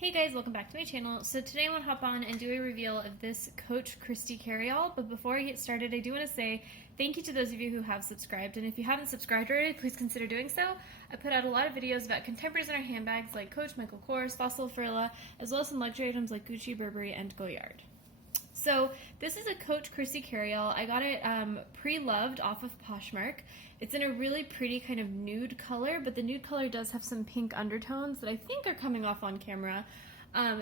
Hey guys, welcome back to my channel. So today I want to hop on and do a reveal of this Coach Christie Carryall, but before I get started, I do want to say thank you to those of you who have subscribed, and if you haven't subscribed already, please consider doing so. I put out a lot of videos about contemporaries in our handbags like Coach, Michael Kors, Fossil, Furla, as well as some luxury items like Gucci, Burberry, and Goyard. So this is a Coach Christie Carryall. I got it pre-loved off of Poshmark. It's in a really pretty kind of nude color, but the nude color does have some pink undertones that I think are coming off on camera.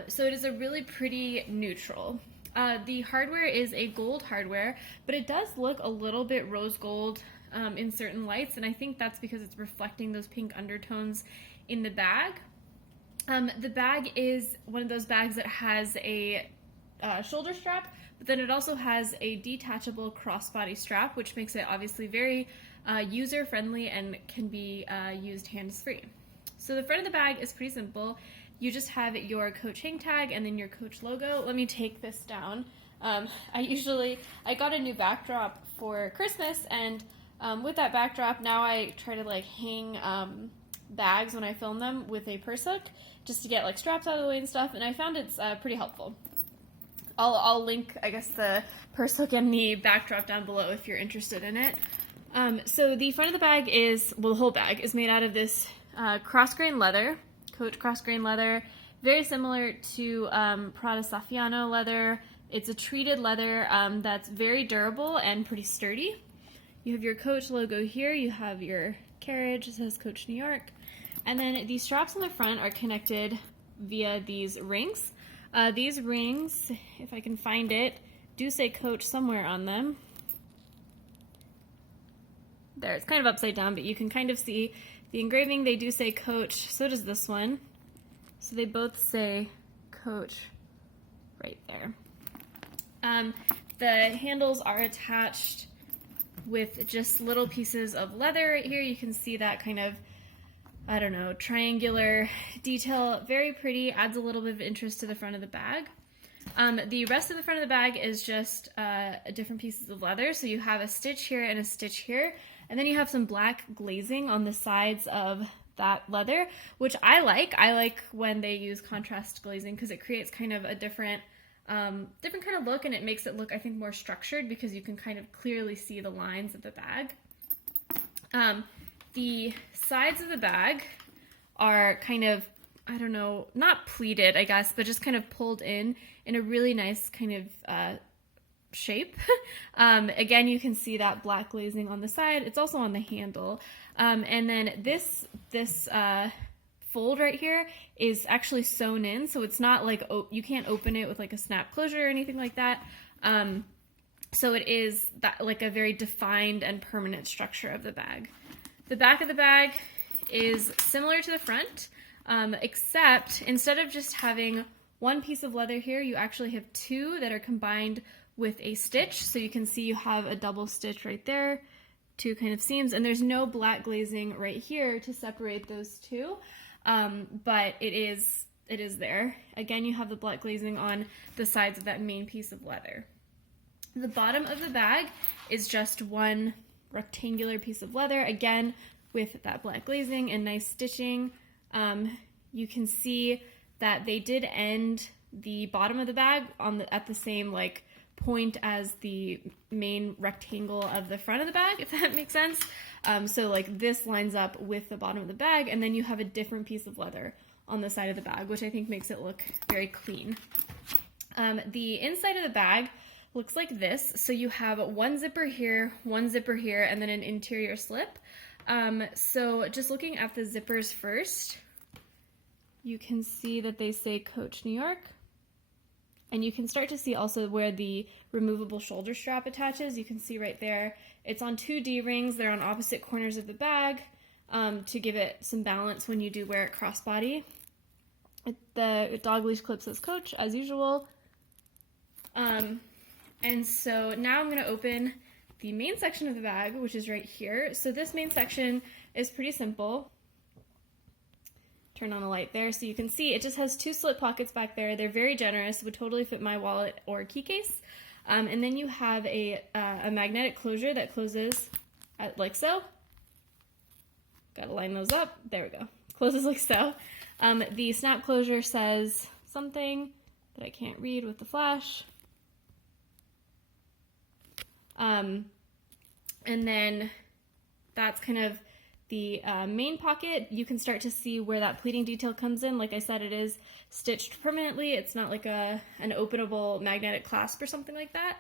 So it is a really pretty neutral. The hardware is a gold hardware, but it does look a little bit rose gold in certain lights, and I think that's because it's reflecting those pink undertones in the bag. The bag is one of those bags that has a shoulder strap, but then it also has a detachable crossbody strap, which makes it obviously very user-friendly and can be used hands-free. So the front of the bag is pretty simple. You just have your Coach hang tag and then your Coach logo. Let me take this down. I got a new backdrop for Christmas, and with that backdrop, now I try to like hang bags when I film them with a purse hook, just to get like straps out of the way and stuff, and I found it's pretty helpful. I'll link, I guess, the purse hook and the backdrop down below if you're interested in it. So the front of the bag is, well, the whole bag is made out of this crossgrain leather, Coach crossgrain leather, very similar to Prada Saffiano leather. It's a treated leather that's very durable and pretty sturdy. You have your Coach logo here, you have your carriage, it says Coach New York, and then the straps on the front are connected via these rings. These rings, if I can find it, do say Coach somewhere on them. There, it's kind of upside down, but you can kind of see the engraving. They do say Coach, so does this one. So they both say Coach right there. The handles are attached with just little pieces of leather right here. You can see that kind of, I don't know, triangular detail. Very pretty, adds a little bit of interest to the front of the bag. The rest of the front of the bag is just different pieces of leather. So you have a stitch here and a stitch here. And then you have some black glazing on the sides of that leather, which I like. I like when they use contrast glazing because it creates kind of a different kind of look, and it makes it look, I think, more structured because you can kind of clearly see the lines of the bag. The sides of the bag are kind of, I don't know, not pleated, I guess, but just kind of pulled in a really nice kind of shape. Again, you can see that black glazing on the side. It's also on the handle. And then this fold right here is actually sewn in, so it's not like, you can't open it with like a snap closure or anything like that. So it is that like a very defined and permanent structure of the bag. The back of the bag is similar to the front, except instead of just having one piece of leather here, you actually have two that are combined with a stitch. So you can see you have a double stitch right there, two kind of seams, and there's no black glazing right here to separate those two, but it is there. Again, you have the black glazing on the sides of that main piece of leather. The bottom of the bag is just one rectangular piece of leather, again with that black glazing and nice stitching. You can see that they did end the bottom of the bag at the same like point as the main rectangle of the front of the bag, if that makes sense. So like this lines up with the bottom of the bag, and then you have a different piece of leather on the side of the bag, which I think makes it look very clean. The inside of the bag looks like this. So you have one zipper here, and then an interior slip. So just looking at the zippers first, you can see that they say Coach New York. And you can start to see also where the removable shoulder strap attaches. You can see right there. It's on two D-rings. They're on opposite corners of the bag to give it some balance when you do wear it crossbody. The dog leash clip says Coach, as usual. And so now I'm going to open the main section of the bag, which is right here. So this main section is pretty simple. Turn on the light there so you can see it just has two slip pockets back there. They're very generous, would totally fit my wallet or key case. And then you have a magnetic closure that closes like so. Gotta line those up. There we go. Closes like so. The snap closure says something that I can't read with the flash. And then that's kind of the main pocket. You can start to see where that pleating detail comes in. Like I said, it is stitched permanently. It's not like an openable magnetic clasp or something like that.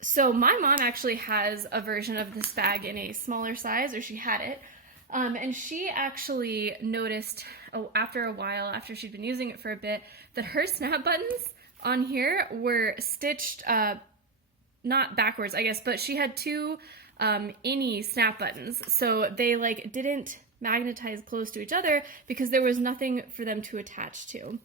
So my mom actually has a version of this bag in a smaller size, or she had it. And she actually noticed after a while, after she'd been using it for a bit, that her snap buttons on here were stitched, not backwards, I guess, but she had two innie snap buttons. So they like didn't magnetize close to each other because there was nothing for them to attach to.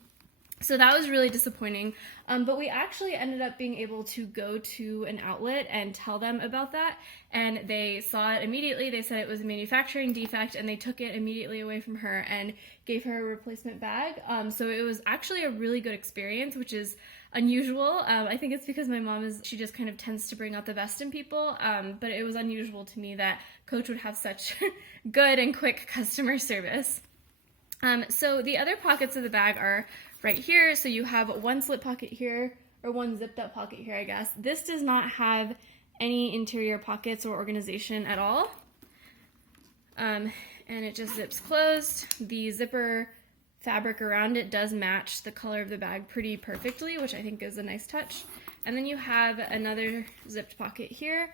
So that was really disappointing, but we actually ended up being able to go to an outlet and tell them about that, and they saw it immediately. They said it was a manufacturing defect, and they took it immediately away from her and gave her a replacement bag. So it was actually a really good experience, which is unusual. I think it's because my mom she just kind of tends to bring out the best in people, but it was unusual to me that Coach would have such good and quick customer service. So the other pockets of the bag are right here. So you have one slip pocket here, or one zipped up pocket here, I guess. This does not have any interior pockets or organization at all. And it just zips closed. The zipper fabric around it does match the color of the bag pretty perfectly, which I think is a nice touch. And then you have another zipped pocket here.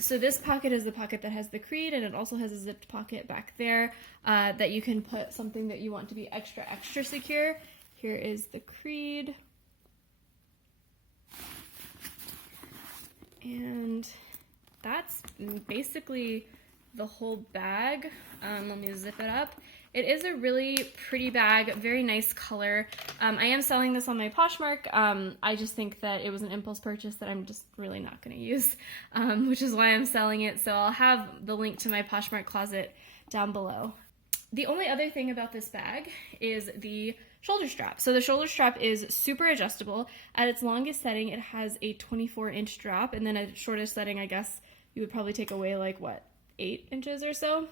So this pocket is the pocket that has the creed, and it also has a zipped pocket back there that you can put something that you want to be extra secure. Here is the creed. And that's basically the whole bag. Let me zip it up. It is a really pretty bag, very nice color. I am selling this on my Poshmark. I just think that it was an impulse purchase that I'm just really not going to use, which is why I'm selling it. So I'll have the link to my Poshmark closet down below. The only other thing about this bag is the shoulder strap. So the shoulder strap is super adjustable. At its longest setting, it has a 24-inch drop, and then at its shortest setting, I guess you would probably take away like, what, 8 inches or so?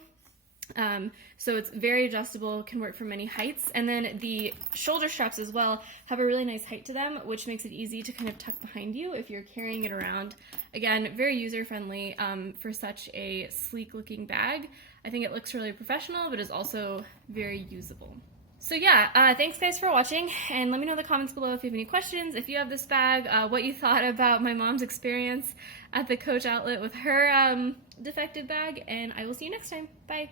So it's very adjustable, can work for many heights. And then the shoulder straps as well have a really nice height to them, which makes it easy to kind of tuck behind you if you're carrying it around. Again, very user-friendly for such a sleek-looking bag. I think it looks really professional, but is also very usable. So yeah, thanks guys for watching, and let me know in the comments below if you have any questions, if you have this bag, what you thought about my mom's experience at the Coach outlet with her defective bag, and I will see you next time. Bye!